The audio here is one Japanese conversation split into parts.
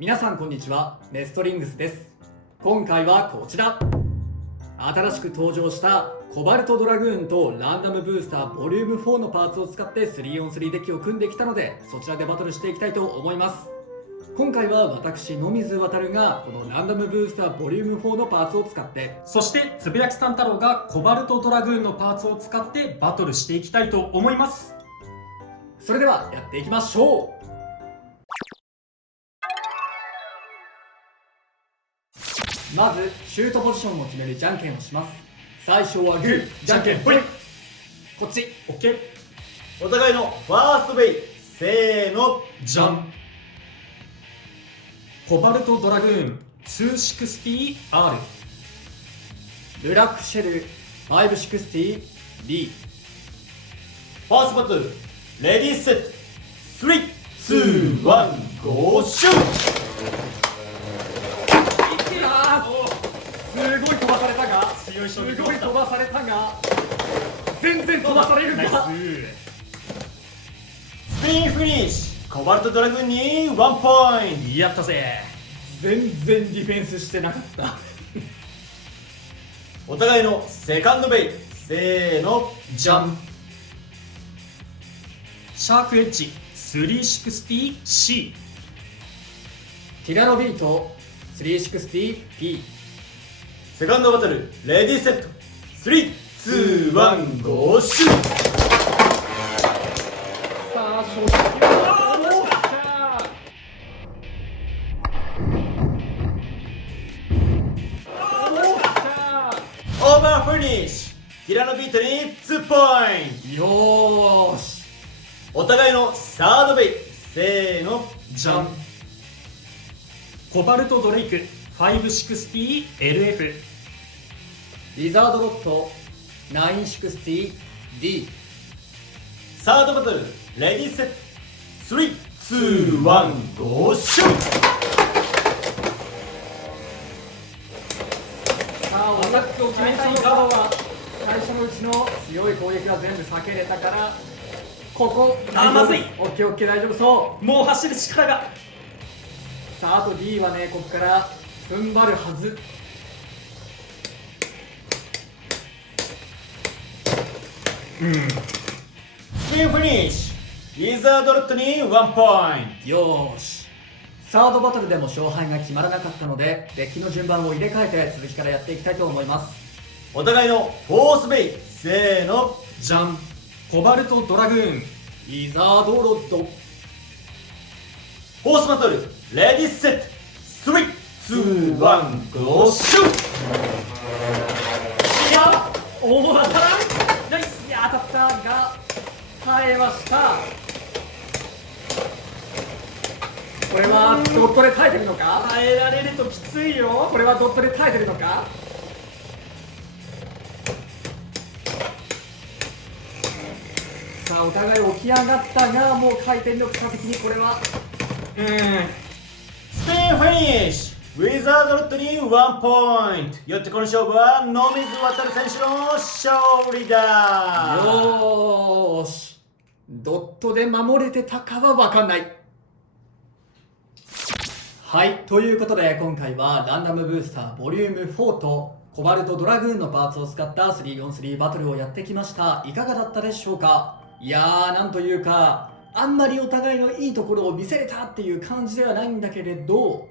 皆さんこんにちは、ネストリングスです。今回はこちら、新しく登場したコバルトドラグーンとランダムブースターボリューム4のパーツを使って 3on3 デッキを組んできたので、そちらでバトルしていきたいと思います。今回は私野水航がこのランダムブースターボリューム4のパーツを使って、そしてつぶやきさん太郎がコバルトドラグーンのパーツを使ってバトルしていきたいと思います。それではやっていきましょう。まずシュートポジションを決めるじゃんけんをします。最初はグー、じゃんけんぽい。こっち OK。 お互いのファーストベイ、せーの、じゃん。コバルトドラグーン 260R。 ブラックシェル 560B。 ファーストバトル、レディーセット、3、2、1、ゴーシューすごい飛ばされたが、強いす勝負ごい飛ばされたが、全然飛ばされるんだ。スピンフィニッシュ、コバルトドラグーンに1ポインやったぜ。全然ディフェンスしてなかった。ト。お互いのセカンドベイ、せーの、じゃん。シャークエッジ 360C。 ティラノビート 360P。 セカンドバトル、レディーセット、3、2、1、ゴーシューさあ初期はどうか。オーバーフィニッシュ、ティラノビートに2ポイント。よーし。お互いのサードベイ、せーの、じゃん。コバルトドレイク 560LF。 リザードロット 960D。 サードバトル、レディーセット、3、2、1、ゴーシューさあアタックを決めたい側は最初のうちの強い攻撃は全部避けれたから、ここまずい。オッケーオッケー、大丈夫そもう走る力が。う。さああと D はね、ここから踏ん張るはず。スピンフィニッシュ、リザードロットに1ポインよーし。サードバトルでも勝敗が決まらなかったので、デッキの順番を入れ替えて続きからやっていきたいと思います。ト。お互いのフォースベイ、せーの、じゃん。コバルトドラグーン。リザードロッド。フォースバトル、レディーセット、3、2、1、ゴーシューいや、大当たらん。ナイス。いや当たったが耐えました。これはドットで耐えてるのか。耐えられるときついよ。これはドットで耐えてるのか。さあお互い起き上がったが、もう回転力差的にこれはスピンフィニッシュ、ウィザードロットに1ポイント。よってこの勝負は野水航選手の勝利だ。よーし。ドットで守れてたかは分かんない。はい、ということで今回はランダムブースターボリューム4とコバルトドラグーンのパーツを使った 3on3 バトルをやってきました。いかがだったでしょうか。いやー、なんというかあんまりお互いのいいところを見せれたっていう感じではないんだけれど、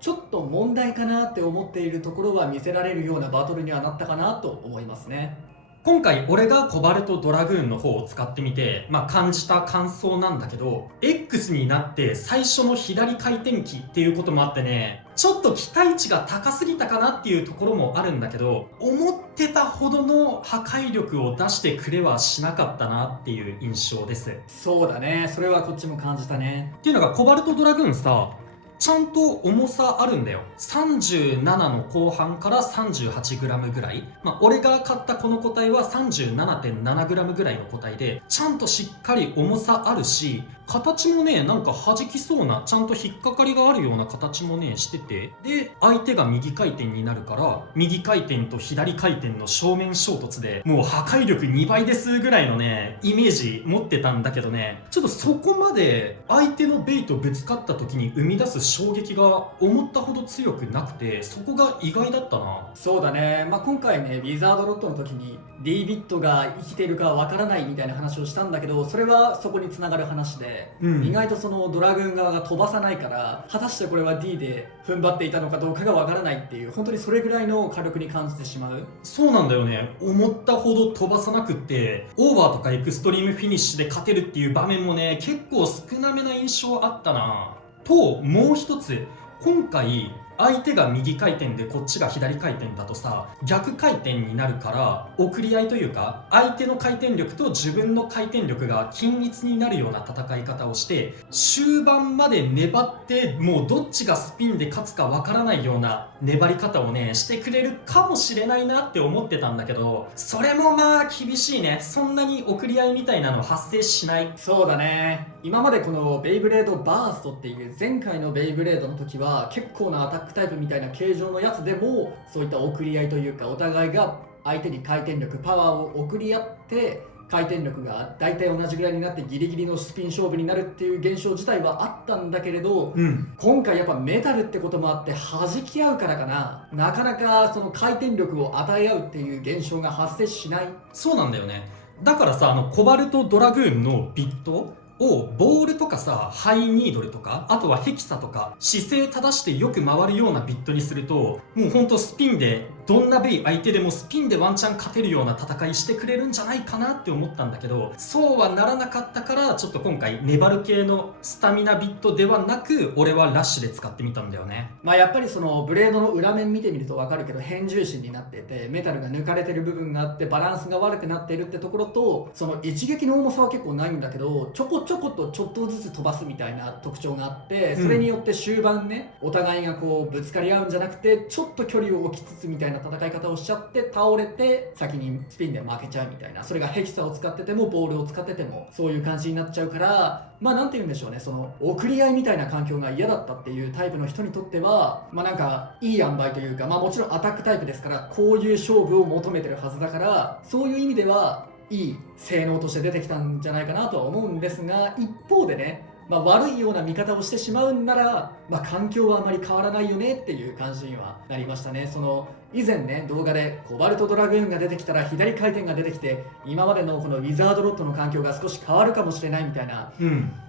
ちょっと問題かなって思っているところは見せられるようなバトルにはなったかなと思いますね。今回俺がコバルトドラグーンの方を使ってみて、感じた感想なんだけど、 X になって最初の左回転機っていうこともあってね、ちょっと期待値が高すぎたかなっていうところもあるんだけど、思ってたほどの破壊力を出してくれはしなかったなっていう印象です。そうだね、それはこっちも感じたね。っていうのがコバルトドラグーンさ、ちゃんと重さあるんだよ。37の後半から 38g ぐらい。俺が買ったこの個体は 37.7g ぐらいの個体で、ちゃんとしっかり重さあるし、形もね、なんか弾きそうな、ちゃんと引っかかりがあるような形もね、してて、で、相手が右回転になるから、右回転と左回転の正面衝突で、もう破壊力2倍ですぐらいのね、イメージ持ってたんだけどね、ちょっとそこまで相手のベイとぶつかった時に生み出す衝撃が思ったほど強くなくて、そこが意外だったな。そうだね、今回ねウィザードロットの時に D ビットが生きているかわからないみたいな話をしたんだけど、それはそこに繋がる話で、意外とそのドラグーン側が飛ばさないから、果たしてこれは D で踏ん張っていたのかどうかがわからないっていう、本当にそれぐらいの火力に感じてしまう。そうなんだよね。思ったほど飛ばさなくって、オーバーとかエクストリームフィニッシュで勝てるっていう場面もね、結構少なめな印象あったな。と、もう一つ、今回相手が右回転でこっちが左回転だとさ、逆回転になるから送り合いというか、相手の回転力と自分の回転力が均一になるような戦い方をして、終盤まで粘ってもうどっちがスピンで勝つかわからないような粘り方をねしてくれるかもしれないなって思ってたんだけど、それもまあ厳しいね。そんなに送り合いみたいなの発生しない。そうだね、今までこのベイブレードバーストっていう前回のベイブレードの時は結構なアタックタイプみたいな形状のやつでも、そういった送り合いというか、お互いが相手に回転力パワーを送り合って回転力が大体同じぐらいになってギリギリのスピン勝負になるっていう現象自体はあったんだけれど、今回やっぱメタルってこともあって弾き合うからかな、なかなかその回転力を与え合うっていう現象が発生しない。そうなんだよね。だからさ、コバルトドラグーンのビットをボールとかさ、ハイニードルとか、あとはヘキサとか姿勢正してよく回るようなビットにすると、もうほんとスピンでどんなベイ相手でもスピンでワンチャン勝てるような戦いしてくれるんじゃないかなって思ったんだけど、そうはならなかったから、ちょっと今回粘る系のスタミナビットではなく、俺はラッシュで使ってみたんだよね。やっぱりそのブレードの裏面見てみると分かるけど、変重心になっていてメタルが抜かれてる部分があってバランスが悪くなっているってところと、その一撃の重さは結構ないんだけど、ちょこちょことちょっとずつ飛ばすみたいな特徴があって、それによって終盤ね、お互いがこうぶつかり合うんじゃなくて、ちょっと距離を置きつつみたいな戦い方をしちゃって倒れて先にスピンで負けちゃうみたいな、それがヘキサを使っててもボールを使っててもそういう感じになっちゃうから、なんて言うんでしょうね、その送り合いみたいな環境が嫌だったっていうタイプの人にとっては、なんかいい塩梅というか、もちろんアタックタイプですから、こういう勝負を求めてるはずだから、そういう意味ではいい性能として出てきたんじゃないかなとは思うんですが、一方でね、悪いような見方をしてしまうんなら、環境はあまり変わらないよねっていう感じにはなりましたね。その以前ね、動画でコバルトドラグーンが出てきたら左回転が出てきて、今までのこのウィザードロットの環境が少し変わるかもしれないみたいな、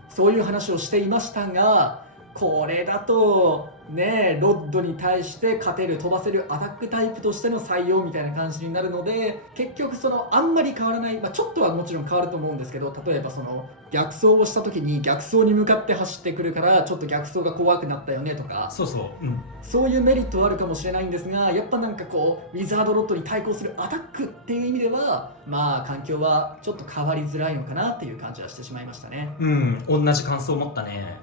そういう話をしていましたが、これだとね、ロッドに対して勝てる、飛ばせるアタックタイプとしての採用みたいな感じになるので、結局そのあんまり変わらない、ちょっとはもちろん変わると思うんですけど、例えばその逆走をした時に逆走に向かって走ってくるからちょっと逆走が怖くなったよねとか、そういうメリットはあるかもしれないんですが、やっぱなんかこうウィザードロットに対抗するアタックっていう意味では、環境はちょっと変わりづらいのかなっていう感じはしてしまいましたね。同じ感想を持ったね。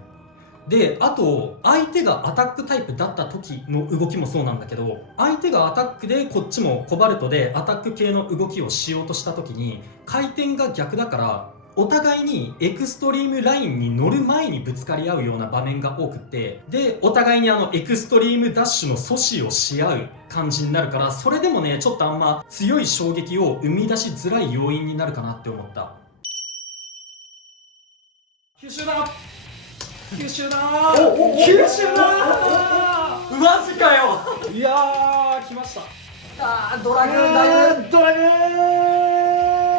で、あと相手がアタックタイプだった時の動きもそうなんだけど、相手がアタックでこっちもコバルトでアタック系の動きをしようとした時に、回転が逆だからお互いにエクストリームラインに乗る前にぶつかり合うような場面が多くて、でお互いにエクストリームダッシュの阻止をし合う感じになるから、それでもねちょっとあんま強い衝撃を生み出しづらい要因になるかなって思った。吸収だ吸収だ吸収だマジかよ。いやー来ました。ドラグーンだよ。ドラグーン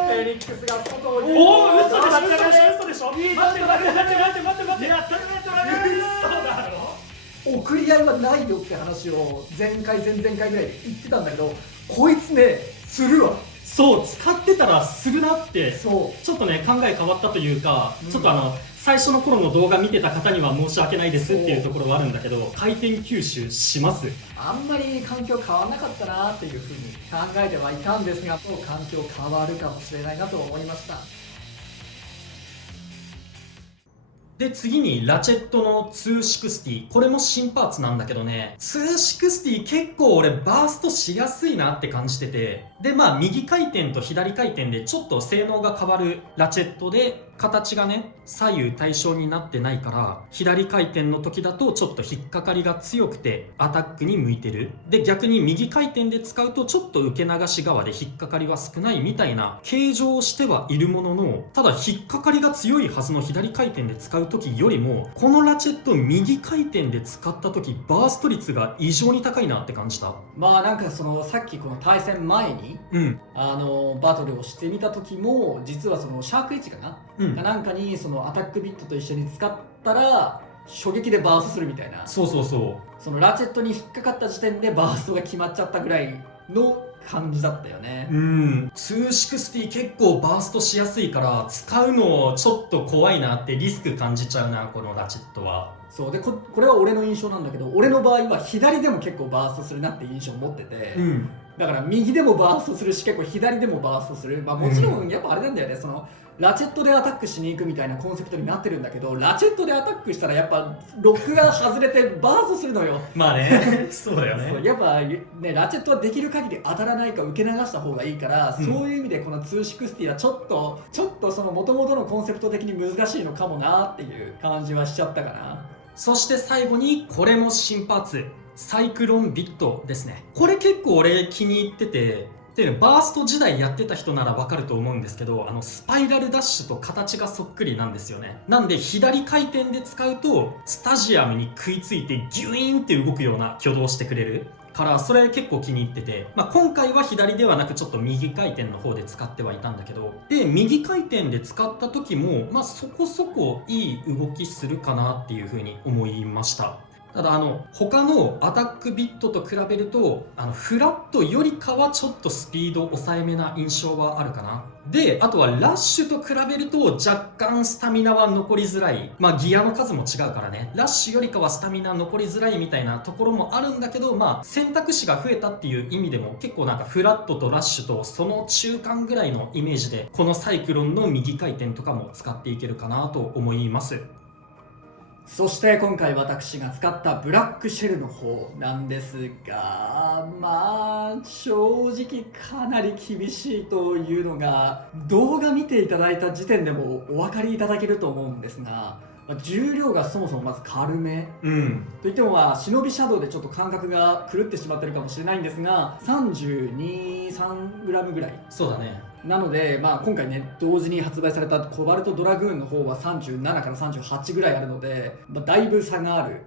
フェニックスが外を言う。嘘でしょ嘘でしょ。待ってやったねドラグーン。嘘だろ。送り合いはないよって話を前々回ぐらいで言ってたんだけど、こいつねするわ。そう、使ってたらするなって、そうちょっとね考え変わったというか、ちょっと最初の頃の動画見てた方には申し訳ないですっていうところはあるんだけど、回転吸収します。あんまり環境変わらなかったなっていうふうに考えてはいたんですが、環境変わるかもしれないなと思いました。で次にラチェットの260、これも新パーツなんだけどね、260結構俺バーストしやすいなって感じてて、で右回転と左回転でちょっと性能が変わるラチェットで形がね左右対称になってないから、左回転の時だとちょっと引っかかりが強くてアタックに向いてる。で逆に右回転で使うとちょっと受け流し側で引っかかりは少ないみたいな形状をしてはいるものの、ただ引っかかりが強いはずの左回転で使う時よりも、このラチェット右回転で使った時バースト率が異常に高いなって感じた。まあなんかそのさっきこの対戦前にバトルをしてみた時も、実はそのシャークエッジかな、かなんかにそのアタックビットと一緒に使ったら衝撃でバーストするみたいな、そうそうそう、そのラチェットに引っかかった時点でバーストが決まっちゃったぐらいの感じだったよね。260結構バーストしやすいから使うのちょっと怖いなってリスク感じちゃうな、このラチェットは。そうで、これは俺の印象なんだけど、俺の場合は左でも結構バーストするなって印象を持ってて、だから右でもバーストするし、結構左でもバーストする。まあもちろんやっぱあれなんだよね、そのラチェットでアタックしに行くみたいなコンセプトになってるんだけど、ラチェットでアタックしたらやっぱロックが外れてバーストするのよ。まあねそうだよね。そうやっぱね、ラチェットはできる限り当たらないか受け流した方がいいから、そういう意味でこの260はちょっとその元々のコンセプト的に難しいのかもなっていう感じはしちゃったかな。そして最後にこれも新パーツ、サイクロンビットですね。これ結構俺気に入ってて、でバースト時代やってた人ならわかると思うんですけど、スパイラルダッシュと形がそっくりなんですよね。なんで左回転で使うとスタジアムに食いついてギュイーンって動くような挙動をしてくれるから、それ結構気に入ってて、今回は左ではなくちょっと右回転の方で使ってはいたんだけど、で右回転で使った時もそこそこいい動きするかなっていう風に思いました。ただ他のアタックビットと比べるとフラットよりかはちょっとスピード抑えめな印象はあるかな。であとはラッシュと比べると若干スタミナは残りづらい。ギアの数も違うからね、ラッシュよりかはスタミナ残りづらいみたいなところもあるんだけど、選択肢が増えたっていう意味でも結構なんかフラットとラッシュとその中間ぐらいのイメージで、このサイクロンの右回転とかも使っていけるかなと思います。そして今回私が使ったブラックシェルの方なんですが、正直かなり厳しいというのが動画見ていただいた時点でもお分かりいただけると思うんですが、重量がそもそもまず軽め、といっても忍びシャドウでちょっと感覚が狂ってしまってるかもしれないんですが、32、3g ぐらい。そうだね。なので、今回ね同時に発売されたコバルトドラグーンの方は37から38ぐらいあるので、だいぶ差がある、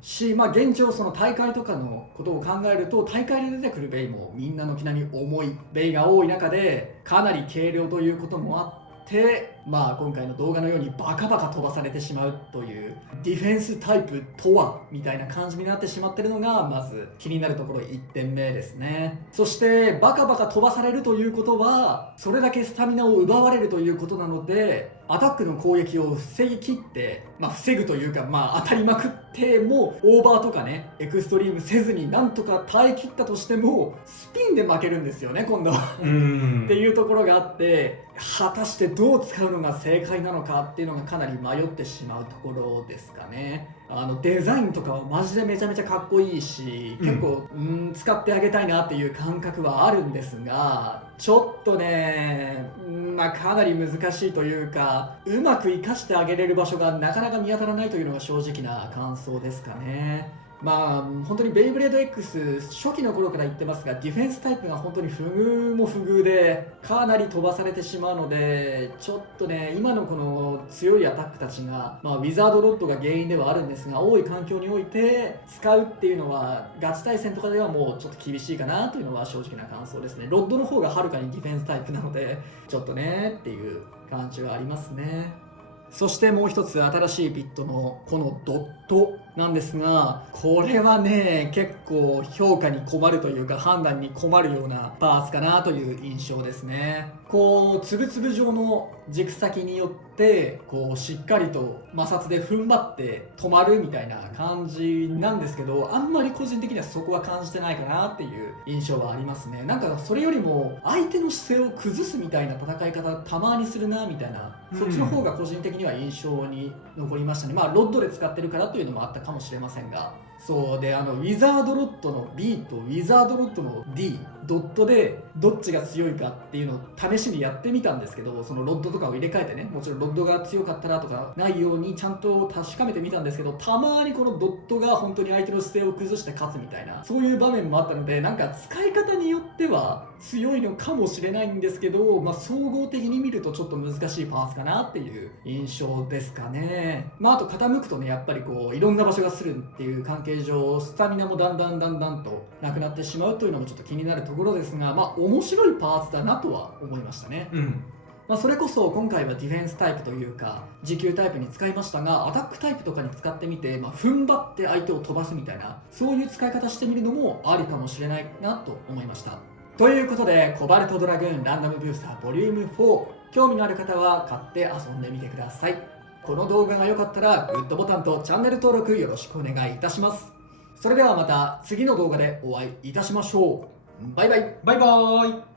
し、現状その大会とかのことを考えると、大会で出てくるベイもみんな軒並み重いベイが多い中でかなり軽量ということもあって、今回の動画のようにバカバカ飛ばされてしまうという、ディフェンスタイプとはみたいな感じになってしまっているのがまず気になるところ1点目ですね。そしてバカバカ飛ばされるということはそれだけスタミナを奪われるということなので、アタックの攻撃を防ぎ切って、防ぐというか、当たりまくってもオーバーとかねエクストリームせずになんとか耐え切ったとしてもスピンで負けるんですよね今度はっていうところがあって、果たしてどう使うのが正解なのかっていうのがかなり迷ってしまうところですかね。デザインとかはマジでめちゃめちゃかっこいいし、結構使ってあげたいなっていう感覚はあるんですが、ちょっとねかなり難しいというか、うまく活かしてあげれる場所がなかなか見当たらないというのが正直な感想ですかね。本当にベイブレード X 初期の頃から言ってますが、ディフェンスタイプが本当に不遇も不遇でかなり飛ばされてしまうので、ちょっとね今のこの強いアタックたちが、ウィザードロッドが原因ではあるんですが、多い環境において使うっていうのはガチ対戦とかではもうちょっと厳しいかなというのは正直な感想ですね。ロッドの方がはるかにディフェンスタイプなのでちょっとねっていう感じはありますね。そしてもう一つ新しいビットのこのドットなんですが、これはね結構評価に困るというか判断に困るようなパーツかなという印象ですね。こうつぶつぶ状の軸先によってこうしっかりと摩擦で踏ん張って止まるみたいな感じなんですけど、あんまり個人的にはそこは感じてないかなっていう印象はありますね。なんかそれよりも相手の姿勢を崩すみたいな戦い方たまにするなみたいな、そっちの方が個人的には印象に残りましたね。ロッドで使ってるからというのもあったかもしれませんが、そうでウィザードロッドの B とウィザードロッドの D ドットでどっちが強いかっていうのを試しにやってみたんですけど、そのロッドとかを入れ替えてね、もちろんロッドが強かったらとかないようにちゃんと確かめてみたんですけど、たまにこのドットが本当に相手の姿勢を崩して勝つみたいな、そういう場面もあったので、なんか使い方によっては強いのかもしれないんですけど、総合的に見るとちょっと難しいパーツかなっていう印象ですかね。あと傾くとね、やっぱりこういろんな場所がするっていう関係上、スタミナもだんだんとなくなってしまうというのもちょっと気になるところですが、面白いパーツだなとは思いましたね。それこそ今回はディフェンスタイプというか持久タイプに使いましたが、アタックタイプとかに使ってみて、踏ん張って相手を飛ばすみたいな、そういう使い方してみるのもありかもしれないなと思いました。ということで、コバルトドラグーンランダムブースターボリューム4、興味のある方は買って遊んでみてください。この動画が良かったらグッドボタンとチャンネル登録よろしくお願いいたします。それではまた次の動画でお会いいたしましょう。バイバイ。バイバーイ。